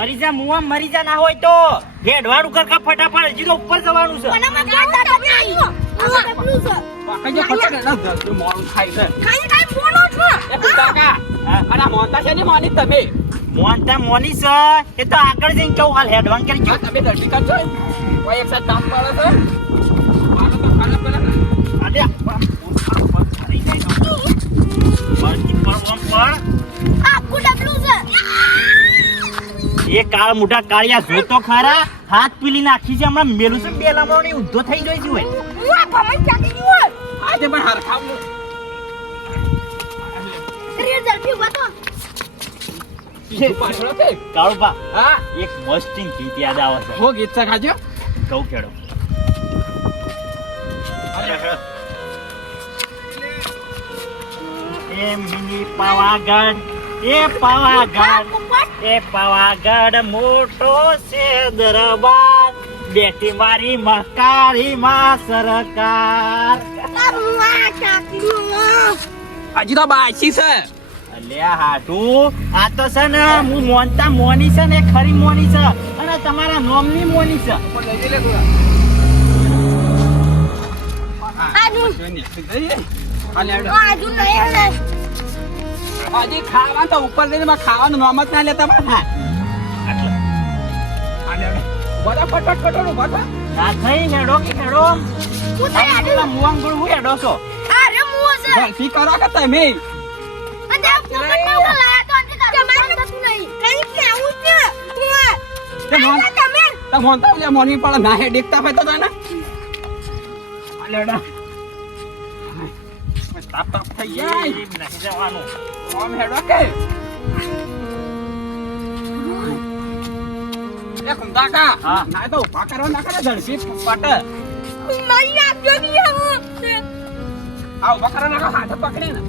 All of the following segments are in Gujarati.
મરી જા મુવા મરી જા ના હોય તો હેડવાડું કર કા ફટાફટ જીરો ઉપર જવાનું છે મને મત કાઢતા તમે આવો આ ડબલું છે કાકા જે ફટાફટ ના જલ્દી મોડું થાય છે ખાઈ બોલો છો એ કાકા અરે મોતા છે ને માની તમે મોનતા મોની છે એ તો આગળ જઈને કેવું હાલ હેડવાન કરી ગયો તમે ધરતી કરજો કોઈ એક સાથ કામ પડે છે આનો તો ખાલે પેલા આડે થઈ જાય તો પરથી પર ઓમ પર આખું ડબલું છે એ કાળ મોટા કાળિયા જોતો ખરા હાથ પીલી નાખી છે હમણાં મેલું છે બેલામાં ને ઊંધો થઈ જોઈ છે હું આ ભમણ ચાકી ગયો આજે પણ હરખાવ રીર ઝડપી ઉભા તો પાછળ છે કાળુબા હા એક મસ્ટિંગ ગીત યાદ આવે છે હો ગીત છે ખાજો કહું ખેડો એ મિની પાવાગઢ એ પાવાગઢ મોટો છે દરબાર બેટી મારી મકારી માં સરકાર હજી તો બાકી છે અલ્યા હાટુ આ તો છે ને હું મોનતા મોની છે ને ખરી મોની છે અને તમારા નોમની મોની છે હજી ખાવા તો ઉપર જઈને ખાવાનું નામ જ ના લેતા બધા ફટફટ ઉભા થા ના થઈ હેડો કે હેડો પેલા મુવાંગ ગુળ હું હેડો છો અરે મુઓ છે જલ્દી કરો કે તમે અને પોકટમાં હું લાયા તો અંતે તમારે નથી નહીં કઈ કેવું છે તમે તો મોનતા લે મોની પણ ના હે દેખતા હોય તો તાને આલેડા તાપ તાપ થઈ જાય નહીં જવાનું ઓમ હેડો કે એ કુંતાકા હા. ના તો ઉભા કરો ના કરે ઝડપી પટ મારી આપજો ની હું આ ઉભા કરો ના હાથ પકડી ને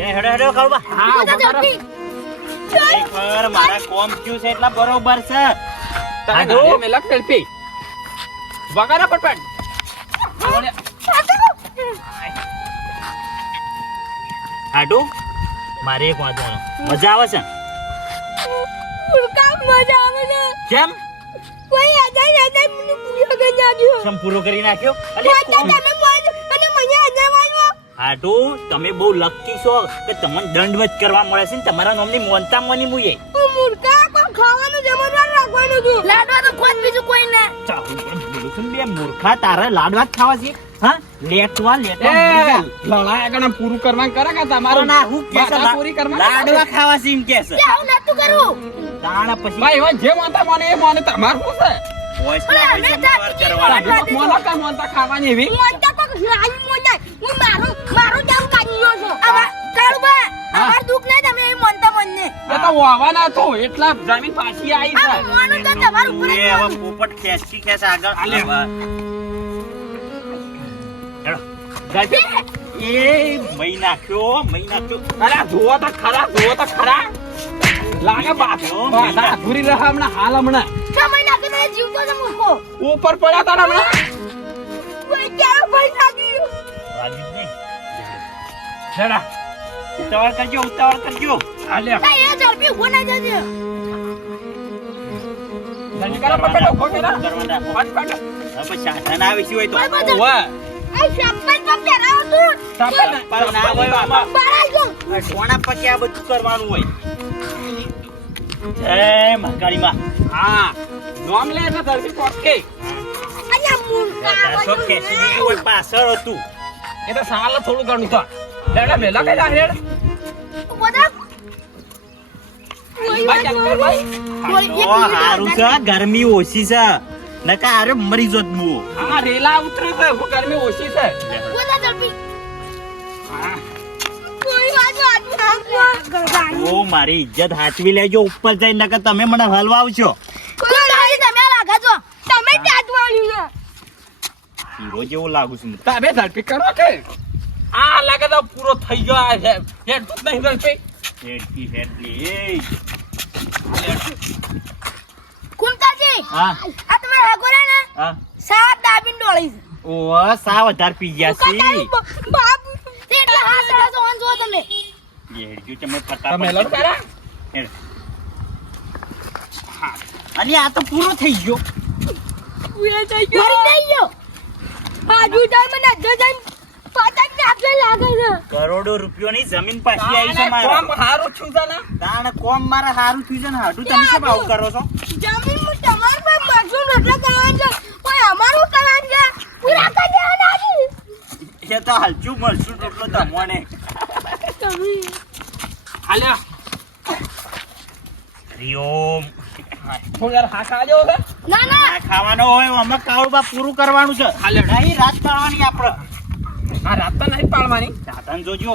એ હેડો હેડો કાળુબા હા બધા ઉભા કરો ઝડપી ખરેખર મારા કોમ ક્યુ છે એટલા બરોબર છે તમે હાડો. ગાડી મેં લખ ઝડપી ઉભા કરો પટપટ હાડુ મારે એક વાંચવાનો મજા આવે છે કામ મજા આવે છે કેમ કોઈ આજા મને પૂરો કરી નાખ્યો સમ પૂરો કરી નાખ્યો અલે વાતા તમે બોલ અને મને આજા વાળો હાડુ તમે બહુ લકી છો કે તમને દંડવત કરવા મળે છે ને તમારા નામની મોનતા મોની મુયે મૂર્ખા પણ ખાવાનું જમવાનું રાખવાનું છું લાડવા તો ખોદ બીજું કોઈ ના ચાહું પણ બોલું છું ને બે મૂર્ખા તારે લાડવા જ ખાવા છે હા લેટવા એ લડાઈ આગળ પૂરું કરવાનું કરે કે તમારું ના હું કે છે વાતા પૂરી કરવાની લાડવા ખાવા છે એમ કે છે આવું નતું કરું તાણા પછી ભાઈ એવા જે માનતા મને એ માને તમારું શું છે વોઇસ અરે, ના અમે પૈસા જાતિ વ્યવહાર કરવાના ની મોના કા મોનતા ખાવાની એવી મોટા કોક રાઈ મોટા હું મારું જાવ કાઢી ગયો છો આવા કાળુબા અમાર દુખ નહીં તમે એ મનતા મનને એ તો વાવાના તો એટલા જમીન પાછી આવી આ છે મોનું તો તમારું ઉપર જ એ હવે મોનું. પોપટ ખેંચી ખેંચ આગળ આલે. હેડો ગાડી. એ મહી નાખ્યો અરે જુઓ તો ખરા લાગે બાધા અધૂરી રહે હમણાં હાલ હમણાં સમય નાખે તો એ જીવતો છે મૂર્ખો ઉપર પડ્યા તા હમણાં કોઈ ક્યારે ભાઈ નાખી વાલી જ નહીં હેડા ઉતાવળ કરજો આલ્યા ના એ ઝડપી ઉભો ના જજે જલ્દી કરો પકડો ખોટેલા કરવાના. ફટફટ હવે સાધન આવી છે હોય તો બરાબર. ઓવા આ શપ્પન તો પહેરાવો તું સાપડ પણ ના હોય આમાં બારા જો સોના પકે આ બધું કરવાનું હોય જય મહાકાળી માં હા નોમ લે એટલે ધરતી પટકે અહીંયા મૂર્ખા દાસો ખેંચી દીધું હોય પાછળ હતું એ તો સાલ થોડું ઘણું તો લેડા મેલા કઈ હેડ બધા ભાઈ જંગલ ભાઈ તો હારું છે ગરમી ઓછી છે નકા અરે મરી જોત બુ આ રેલા ઉતરે છે હું ગરમી ઓછી છે બધા ઝડપી હા કોઈ વાજો આટલું ઓ મારી ઇજ્જત હાચવી લેજો ઉપર જઈને નકર તમે મને હલવાવશો કોઈ નહીં તમે લાગા છો તમે ત્યાં જ વાળ્યું છે હીરો જેવો લાગુ છું તમે ઝડપી કરો કે આ લાગે તો પૂરો થઈ ગયો આ હેડ તું નહીં ઝડપી હેડલી એ કુંતાજી હા આ તમારા હગોરા ને હા સાત દાબીન ડોળી છે ઓ સા વધારે પી ગયા છે બાપ એટલે હા સડા તો હન જો તમે હેડજો તમે તમે લડ કરા હેડ. હા અને આ તો પૂરો થઈ ગયો. મરી થઈ ગયો. આજુ ટાઈમ મને અડધો ટાઈમ પતંગ નાખે લાગે છે. કરોડો રૂપિયોની જમીન પાછી આવી છે મારે. કોમ હારું છું તને તાણે કોમ મારે હારું થયું છે ને હાટું તમે કેમ આવું કરો છો? જમીન તમારે પણ મજૂર એટલે કરવાનું છે. કોઈ અમારું કરવાનું છે. પૂરા કરી દેવાના છે. એ તો હાલચું મળશું એટલો તમને. તમે હાલ્યા હરિઓમ. થોડી વાર હા ખાજો હવે ના ના આ ખાવાનો હોય અમે કાળુબા પૂરું કરવાનું છે. હાલે. નહીં રાત પાડવાની આપણે. આ રાત તો નહીં પાડવાની સાધન જોજો.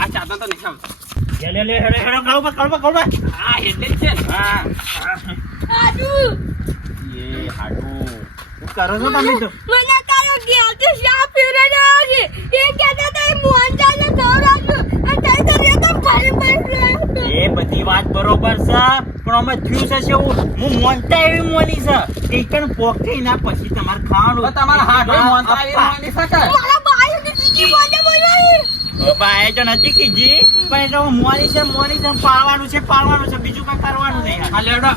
આ ચાદર તો નહીં આવતી લે હેડો કાળુબા. હા એટલે જ છે ને. હા. આજુ એ હાટું. શું કરો છો તમે તો? મને કાયો ગેલથી શા પીરે રહ્યો છે. એ કહેતા હતા એ મોહનદાસને ખવડાવજો. અને તઈ તો રેતો ફરી રહ્યો. એ બધી વાત બરોબર છે પણ અમે થયું છે શું હું મોનતા એવી મોની છે કે ઈકણ પોખી ના પછી તમારે ખાવાનું. તો તમારા હાથે મોનતા આવી રહેવાની શકે મારા બાયો ની બીજી બોલે બોલાવી. બાએ તો નથી કીધી પણ એટલે હું મોની છે પાળવાનું છે બીજું કઈ કરવાનું નહીં. હા લેડો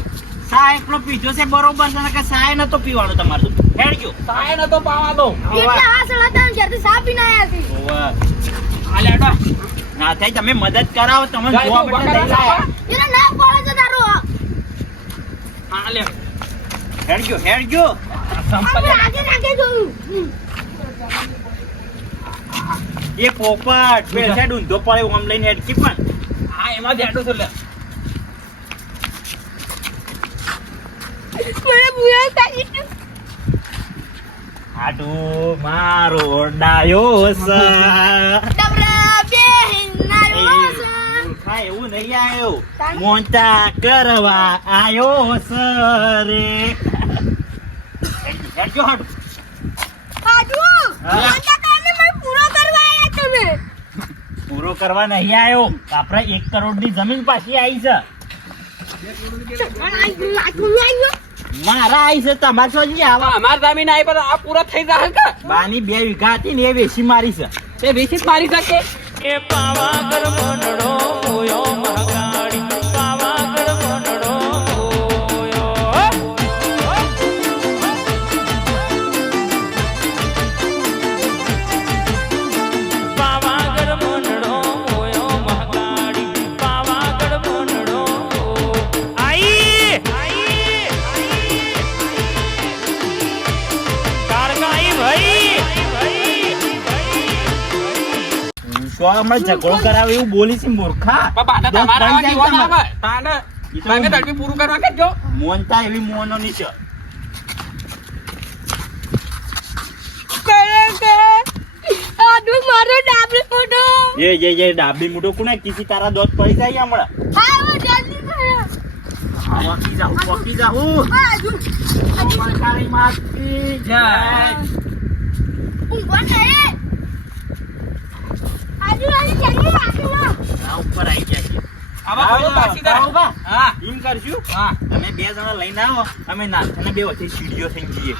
સા એકલો પીધો છે બરોબર છે ને કે સાય નતો પીવાનો તમારે તો હેડજો. સાય નતો પાવા દો એટલે આ સળાતા જ્યારથી સા પીને આયા છે. હા લેડો ના થાય તમે મદદ કરાવો તમે જાય જોવા તો બદલે બકરા લઈ લાયા. એના ના પડે છે તારો. હા લે હેડજો. સંપલ આગે નાખે જોયું. એ પોપટ પેલા ઊંધો પડે ઓમ લઈને હેડકી પણ હા એમાં જાડું છે લે મને ભૂયા કાઢી છે. હાડું મારો ડાયો છે. ડબલા બેહીનારો છે. હા એવું નહીં આવ્યો મોંટા કરવા આયો સરે. હેડજો હાડું. આજુ હા. મોટા કામને મને પૂરો કરવા આયા તમે. પૂરો કરવા નહીં આવ્યો આપણે 1 કરોડની જમીન પાછી આવી છે. મારા આવી છે તમારે શું જી આવા? અમાર જમીન આવી પર આ પૂરા થઈ જાય કે બાની 2 વીઘા હતી ને એ વેચી મારી છે. તે વેચી જ મારી શકે એ પાવાગઢ મંડળો હોયો મહાકાળી પાવાગઢ મંડળો હોયો પાવાગઢ મંડળો હોયો મહાકાળી પાવાગઢ મંડળો આઈ કારકાઈ ભાઈ તો હમણાં ઝઘડો કરાવે એવું બોલી છે મૂર્ખા. બાબા દોસ્ત તમારા બની જાય જીવન તમારે. આવે તાને માંગે તડપી પૂરું કરવા કે જો મોનતા એવી મોનોની છે. આજુ મારો ડાબલો ફોટો. જે ડાબી મૂઠો કોને કીધી તારા દોત પડી જાય હમણાં. હા હવે જલ્દી કરો. પોકી જાઉં. આજુ સરકારી માફી જય. ઊંઘવા નહીં. આજુ આવી જલ્દી રાખો. આ ઉપર આવી જાય છે. આવા થોડું બાકીદાર આવો. હા એમ કરશું હા તમે 2 જણા લઈને આવો અમે નાસ્તાને 2 વચ્ચે સીડીઓ થઈ જઈએ.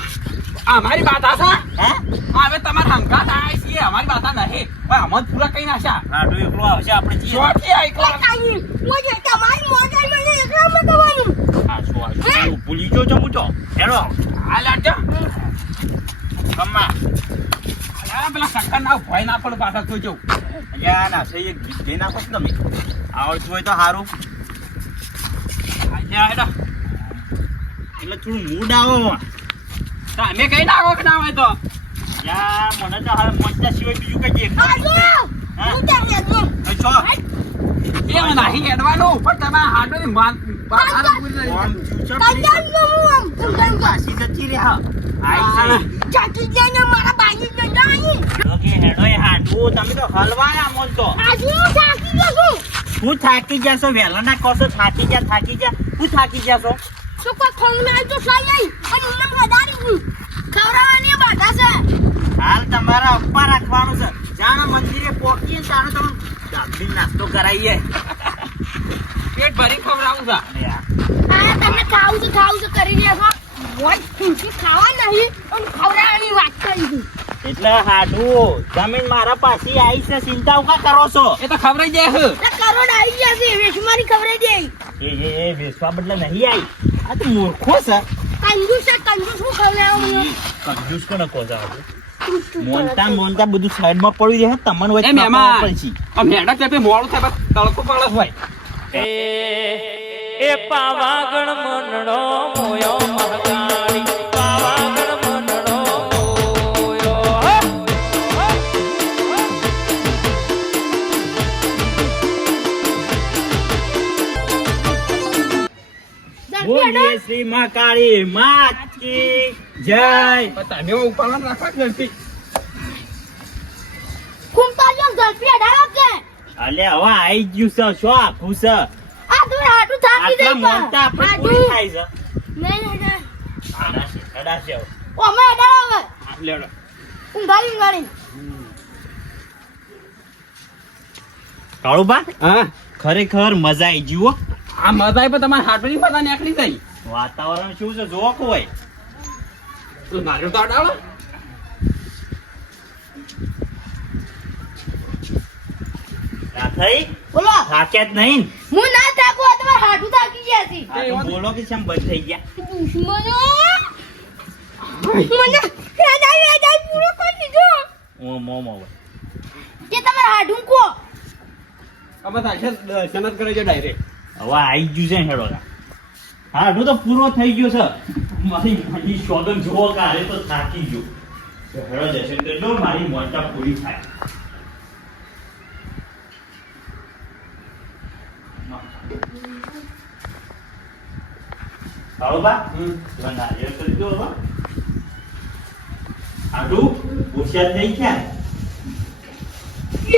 અમારી વાત આશા હા હવે તમારા હંગાત આયા છીએ અમારી વાત નહીં પણ અમર પૂરા કઈ નાખ્યા આટલું એકલો આવશે આપણે જઈએ. શોખી આ એકલા કાઈ મોજે તમારી મોજે મને એકલા મતવાનું. હા શું આવશે ભૂલી ગયો છો મૂચો હેડો આ લાડજો કમ્મા. આ પેલા સક્કર ના ભય ના પડે પાછા તો જવું અલ્યા ના છે એક ગીત ગઈ નાખો છો તમે આવડતું હોય તો સારું. આજે હેડો એટલે થોડું મૂડ આવો. તમે કઈ નાખો કે ના હોય તો યા મને તો હાલ મોંચા સિવાય બીજું કઈ દેખાતું આજુ નથી. હા? હું ત્યાં જતો. એ છો એમ નહીં હેડવાનું પણ તમે હાડો ની માન બહાર પૂરી આમ નહીં future કલ્યાણ પ્રી- કરું આમ. કલ્યાણ પાછી જતી રહ્યા. આઈ છે. ચાકી જઈને મારા બાજી જતા અહીં. તો કે હેડો એ હાડું તમે તો હલવાયા મોન તો. આજુ ચાકી જશું. હું થાકી જશો વહેલા ના કહો થાકી જા હું થાકી જશો. તો કોઈ ખવડાય તો સહી નહીં. અને મને વધારી ખવડાવવાની બાધા છે. હાલ તમારા અપ્પા રાખવાનું છે. જાણે મંદિરે પહોંચીએ તારે તમે ડાબી નાસ્તો કરાવીએ. પેટ ભરી ખવડાવું છે અરે યાર. આ તમને ખાવું છે કરી રહ્યા છો. મોજ ખુશી ખાવા નહીં અને ખવડાવવાની વાત કરી છે. એટલે હાડું જમીન મારા પાસે આવી છે, ચિંતા ઉકા કરો છો? એ તો ખવડાઈ જાય હે. કરોડ આવી ગયા છે વેચમાની ખબર દે એ વેચવા બદલે નહીં આવી. આ તો મૂર્ખો છે. કંજૂસ શું ખવડાવો મને કંજૂસ કોને કહો છો હાડું? મોનતા બધું સાઈડમાં પડી જાય, તમને વચ્ચે એ મહેમાન. નાખવા પડશે. આ મેડા કે મોડું થાય બસ તડકો પડે હોય. એ પાવાગઢ મનડો મોયો મહાકાળી પાવાગઢ મનડો મોયો બોલીએ શ્રી મહાકાળી માત કી જય. પણ તમે ઉપાડવા રાખવા જ નથી. કુંપાલિયો ઝડપી અડાડો કે અલે હવે આઈ ગયું છે, શું આખું છે? આ તું હાટુ થાકી આટલા દઈ મોનતા આપણે પૂરી થાય છે. નહીં આના છે, અડા છે હવે. ઓ અમે અડાડો હવે આ લેવડો. ઊંઘાડી કાળુબા, હા ખરેખર મજા આવી ગઈ હો. આ મજા આવી પણ તમારે હાથની ફરતા નીકળી જાય. વાતાવરણ શું છે જોવો કે હોય. તું નારિયેળ તો અડાડો. ના થઈ? બોલો થાક્યા જ નહીં ને? હું ના થાકું આ તમારે હાટુ થાકી ગયા છે આ તો બોલો કે કેમ બંધ થઈ ગયા? દુશ્મનો મને હેડાઈ પૂરો કરી દીધો ઓ મોમો હોય. કે તમારે હાડું કો અમે થાય દર્શન જ કરે છે ડાયરેક્ટ. હવે આઈ ગયું છે ને હેડો. હા હજુ તો પૂરો થઈ ગયો છે. મારી સોગન જોવો કે હારે તો થાકી ગયો. તો હેડો દર્શન કરી લો, મારી મોનતા પૂરી થાય. કાળુબા, તમે નારિયેળ કરી દો હવે. હાડુ, હોશિયાર થઈ ગયા.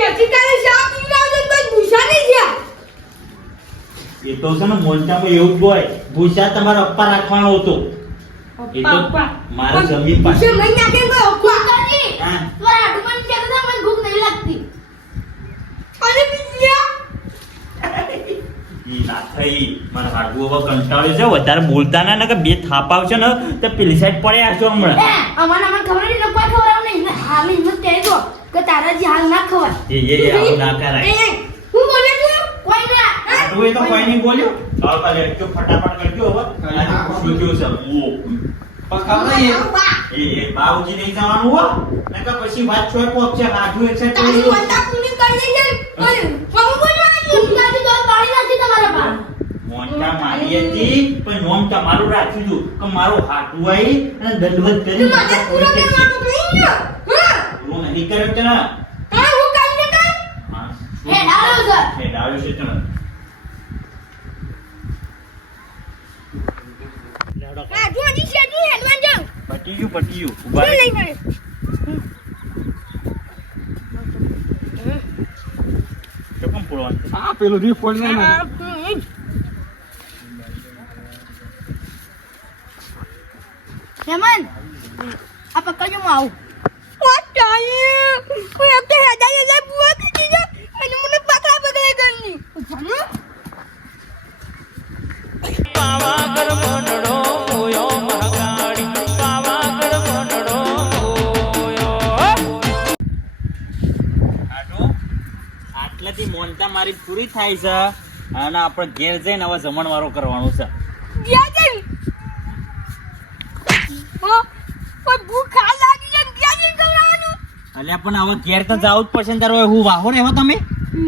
એથી તારે શા પીવડાવજો કોઈ ભૂસા નહીં ગયા એ તો છે ને મોનતામાં એવું જ હોય. ભૂસા તમારા અપ્પા રાખવાનો હતો. એ તો મારા જમીન પાસે. ભૂસે મહિને નાખે કોઈ અફવા કરી હા. તમારે હાડું મને કહેતા હતા મને ભૂખ નહીં લાગતી અને બીજા ઈ ના થઈ. મારા હાડું હવે કંટાળ્યું છે. વધારે બોલતા ના ને કે બે થાપ આવશે ને તો પેલી સાઈડ પડ્યા છો હમણાં. અમારે ખબર નહીં કોઈ ખવડાવ નહીં હાલ હિંમત કહી દો કે તારાજી હાલ ના ખવાય એ આવું ના કરાય. હું બોલે છું કોઈ ના હાડું એ તો કોઈ નહીં બોલ્યો. ચાલ કાલે એટલો ફટાફટ કરજો હવે. આજે શું થયું છે? પણ ખવડાવીએ. એ બાઉજી નહીં જવાનું હો. નકર પછી વાત છોય પોકશે. હાડું એક સાઈડ તારી પડી ગયું. મતા પૂરી કરી દે છે હું બોલવાની ગાડી તો પાડી નથી તમારા પા મોનતા મારી હતી પણ નોમ તમારું રાખ્યું હતું કે મારું હાટું આવી અને દંડવત કરી તું મને પૂરો કરવાનું કહી ને હા પૂરો નહીં કર્યો તને. હા હું કાઈ ને કાઈ હા. હે ડાળો સર હે ડાળ્યો છે તને. લેવડો. હા જો જી છે તું હેડવાન જાવ પટી ગયું. ઉભા શું રહે. લઈ પડે તો કેમ પૂરવાનું? આ પેલું રીફ ફોડી નાખે. હેમન આ પકડજો હું આવું કોઈ એક તો હેડાઈ જાય બુઆ કરી દે અને મને પકડા કરની પાવાગઢ મનડો મોયો મહાકાળી પાવાગઢ મનડો મોયો હાટુ, આટલેથી મોનતા મારી પૂરી થાય છે અને આપણે ઘેર જઈને હવે જમણવારો કરવાનો છે. ગયા જઈ કોઈ ભૂખ ખા લાગી જાય ગયા જઈ ખવડાવવાનું અલ્યા પણ હવે ઘેર તો જવું જ પડશે ને. તારો હું વાહો રહેવો તમે?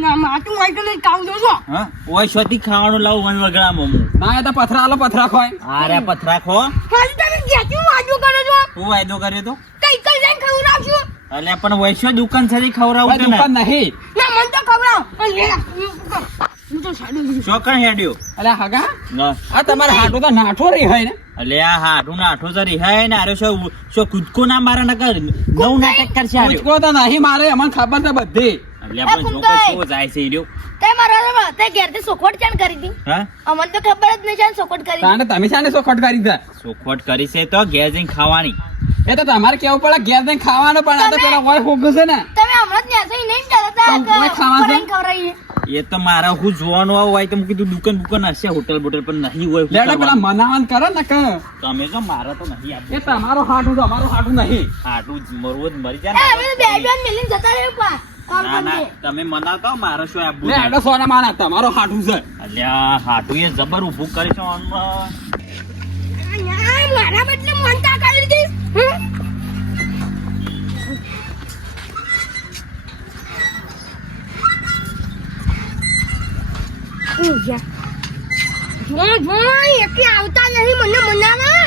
ના માટું વાઈટ નહીં કામ જોજો હા ઓય શોથી ખાવાનું લાવું વન વગડામાં હું. ના એ તો પથરા આલો પથરા ખોય. આરે પથરા ખો. હાલ તમે ક્યાંથી વાજો કરો છો હું વાયદો કર્યો તો? કઈ કઈ જઈને ખવડાવશું અલ્યા પણ વૈશ્વ દુકાન સુધી ખવડાવું ભાઈ તને. દુકાન નહીં. ના મને તો ખવડાવ અને હું તો સાડું ચોકણ હેડ્યો. અલ્યા હગા ના. આ તમારે હાટું તો નાઠો રહી હોય ને. અલ્યા હારું ના આઠો તો રિહાય ને. આરે શું કૂદકો ના મારે નકર નવું નાટક કરશે આર્યો. પૂછકો તો નહીં મારે અમને ખબર છે બધી. અલ્યા પણ જો કઈ શું જાય છે ઈ રહ્યો. તે મારા તે ઘેરથી સોખવટ ચાણ કરી હતી હા અમને તો ખબર જ નહીં ચાણ સોખવટ કરી તાને તમે શાને શું ખટકારી છે? ચોખવટ કરી છે તો ઘેર જઈને ખાવાની. એ તો તમારે કેવું પડે ઘેર જઈને ખાવાનું પણ આ તો તમે- પેલા હોય હોગું છે ને. તમે હમણાં જ ન્યાસે નહીં જતા તો કોઈ ખાવા છે? ખવડાવીએ એ તો મારા હું જોવાનું આવું હોય તો હું કીધું દુકાન હશે હોટલ બોટલ પણ નહીં હોય શું લેડો પેલા કરવાનું? મનાવન કરે ને કે તમે તો મારા તો નહીં આપજો. એ તમારો હાટું તો અમારો હાટું નહીં. હાટું જ મરવું જ મરી એ જાય હવે ને. બે બેન મિલીને જતા રહ્યો પા કામ ના ના કરજે. તમે મનાવતા હો, મારે શું આપવું છે? લેડો સોના માના તમારો હાટું છે. અલ્યા હાટું એ જબર ઊભું કરી છે હમણાં. આ મારા બદલે મોનતા કરી દીધીસ હમ? જા. જો એકે આવતા નહીં મને મનાવા.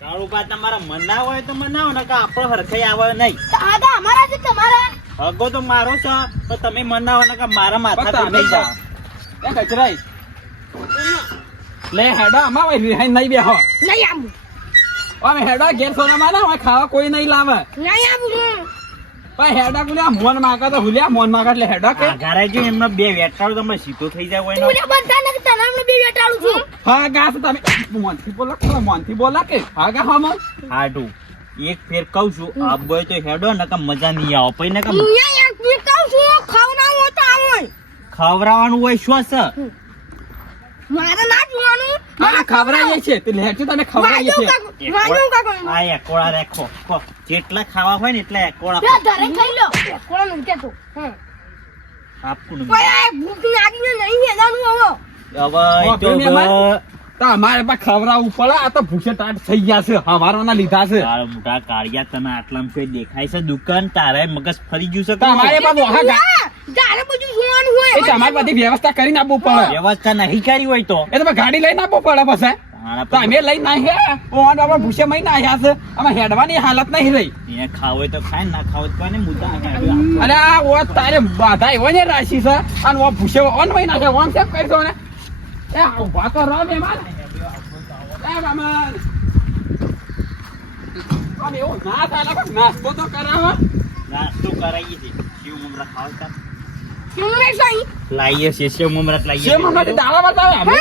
કાળુબા તમારા મનાવ હોય તો મનાવો ને કે આપણો હરખાઈ આવે નહીં. આ તો અમારા છે તમારા. હગો તો મારો છે તો તમે મનાવો ને કે મારા માથા પર તમે નહીં જાઓ. એ કચરાઈ લે હેડો અમાર ભાઈ રિહાઈ નહીં બેહો. નહીં આવું અમે હેડો ઘેર સોના માના અમે ખાવા કોઈ નહીં લાવે. નહીં આવું હું. પણ હેડા ગુલ્યા મોન માગા તો હુલ્યા મોન માગા એટલે હેડો કે ઘરે જો એમને બે વેટાડો તમે સીધો થઈ જાય હોય તું ને બધા ને તને હમણાં બે બેટાડું છું. હા ગા તો તમે મોનથી બોલા ખરો મોનથી બોલા કે હા ગા હા મોન હાડું એક ફેર કહું છું આ બોય તો હેડો ને કે મજા નહીં આવે પછી ને કે હું અહીંયા એક મિનિટ કહું છું ખવડાવું હોય તો આવું. ખવડાવવાનું હોય શું છે? મારે ના જોવાનું. હા ખવડાવીએ છે તે લેજો તમે ખવડાવીએ છે વાજુ કાકો. આ એકોળા રાખો કો. જેટલા ખાવા હોય ને એટલા એકોળા બે ધરે ખાઈ લો. કોણ નથી તો આપવું કોઈ આ ભૂખ લાગીને નહીં હેદાનું હવે. હવે ઓ, તો પ્રેમી તો અમારે પાસે ખવડાવવું પડે આ તો ભૂસે ટાટ થઈ ગયા છે અમારોના લીધા છે તારા મોટા કાળિયા તને આટલામાં કોઈ દેખાય છે દુકાન તારે મગજ ફરી ગયું છે તો અમારે પાસે હા ગા તારે બધું જોવાનું હોય. એ તમારી બધી વ્યવસ્થા કરીને આપવું પડે વ્યવસ્થા નહીં કરી હોય તો એ તમે ગાડી લઈને આપવું પડે પછી તારા તો અમે લઈને આવ્યા ઓન બાબા ભૂસે મહિને આવ્યા છે અમે હેડવાની હાલત નહીં રહી એને ખાવ હોય તો ખાય ના ખાવ હોય તો કોને મુદ્દા અરે આ ઓ તારે બાધા એવો ને રાશી છે અને ઓ ભૂસે ઓન મહિના છે ઓન સેમ કરશો ને એ ઉભા તો રહો મહેમાન એ મહેમાન અમે એવું ના થાય ને નાસ્તો તો કરાવો નાસ્તો કરાવીએ છીએ શિવ મમરા ખાવ તા શું રે સહી? લાવીએ છીએ શિવ મમરા લાવીએ શેમ માટે દાળા બતાવે અમે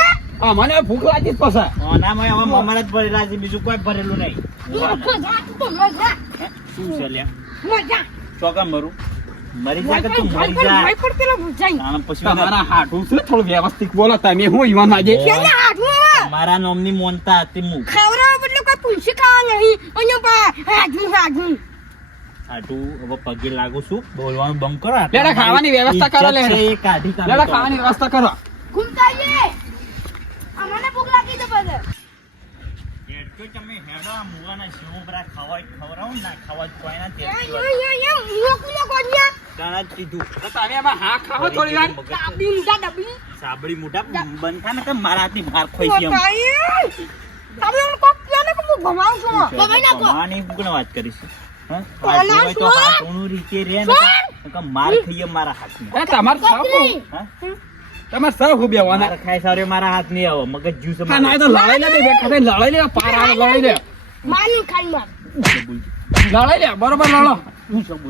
મને ભૂખ લાગી જ પછી ઓનામાં હવે મમરા જ ભરેલા છે બીજું કોઈ ભરેલું નહીં મજા તો મજા. શું છે લ્યા મજા. ચોકા મરું મરી જાય કે તું મરી જા ભાઈ પણ પેલો ભૂજાઈ. તાણ પછી તમારા હાથું છે થોડું વ્યવસ્થિત બોલો તમે હું ઈવાન આજે કેને હાથમાં મારા નામની મોનતા હતી હું ખવડાવવા બદલે કોઈ પૂંછી ખાવા નહીં અને હાજુ આટું હવે પગે લાગુ છું બોલવાનું બંધ કરો લેડા ખાવાની વ્યવસ્થા કરો લે ઇજ્જત છે એ કાઢી તમે લેડા તો. ખાવાની વ્યવસ્થા કરો ઘૂમતાઈએ અમને ભૂખ લાગી તો બધે. હેડજો તમે હેડો આ મુવાના શિવ મમરા ખવાય ખવડાવો ના ખવાય કોઈ ના તે મોકલો કોન્યા તાણા જ કીધું તો તમે એમાં હા ખાઓ થોડી વાર ડાબી મુડા ડાબી સાબડી મોટા બંધ થાય ને કે મારા હાથની માર ખોઈ છે એમ. તમે કોક ક્યાં ને હું ભમાવ છું ભમાઈ નાખો. ભગવાનની ગુણ વાત કરીશ હા? કોના હાચું હોય તો શું? હાચુંનું રીતે રહે ને કે માર ખાઈએ મારા હાથની એ તમાર સૌ હા? તમાર સૌ હું બેવાના માર ખાય સારે મારા હાથ નહીં આવો મગજ જ્યુસ હા ના એ તો લડાઈ લે બે બેઠા થઈ લડાઈ લે પાર આવે લડાઈ લે માની ખાઈ માર લડાઈ લે બરોબર લડો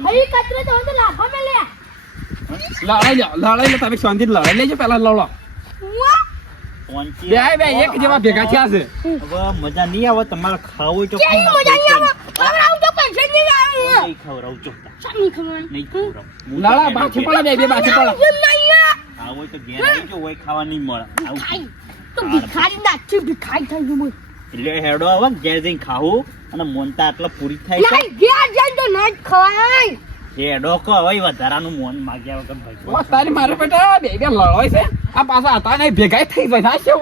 હઈ કચરે તો હું તો લાભા મે લે લડાઈ લે તમે શાંતિ લડાઈ લેજો પેલા લડો વાહ પહોંચી બે એક જેવા ભેગા થયા છે હવે મજા નહીં આવે તમારે ખાવું હોય તો કેવી મજા નહીં આવે ખવડાવું તો પૈસા નહીં આવે નહીં ખવડાવું ચોખ્ખા. સાની ખબર નહીં ખવડાવું. લડા બાકી પડે બે બાકી પડે કેમ નહીં ખાવું હોય તો ઘેર આવી જાઓ, હોય ખાવા નહીં મળે આવું. ખાઈ તો ભિખારી નાચી ભિખારી થઈ ગયું બોલ. એટલે હેડો આવે ને ઘેર જઈને ખાવું અને મોનતા આટલા પૂરી થાય લાઈ ગયા જાય તો ના જ ખવાય. છે હેડો કહો હવે વધારાનું મોન માગ્યા વગર ભાઈ બસ તારી મારે બેટા બે લડાઈ છે આ પાછા હતા ને ભેગા થઈ જાય છે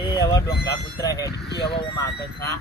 એ હવે ડોંગા કૂતરા હેડકી હવે હું માગે થા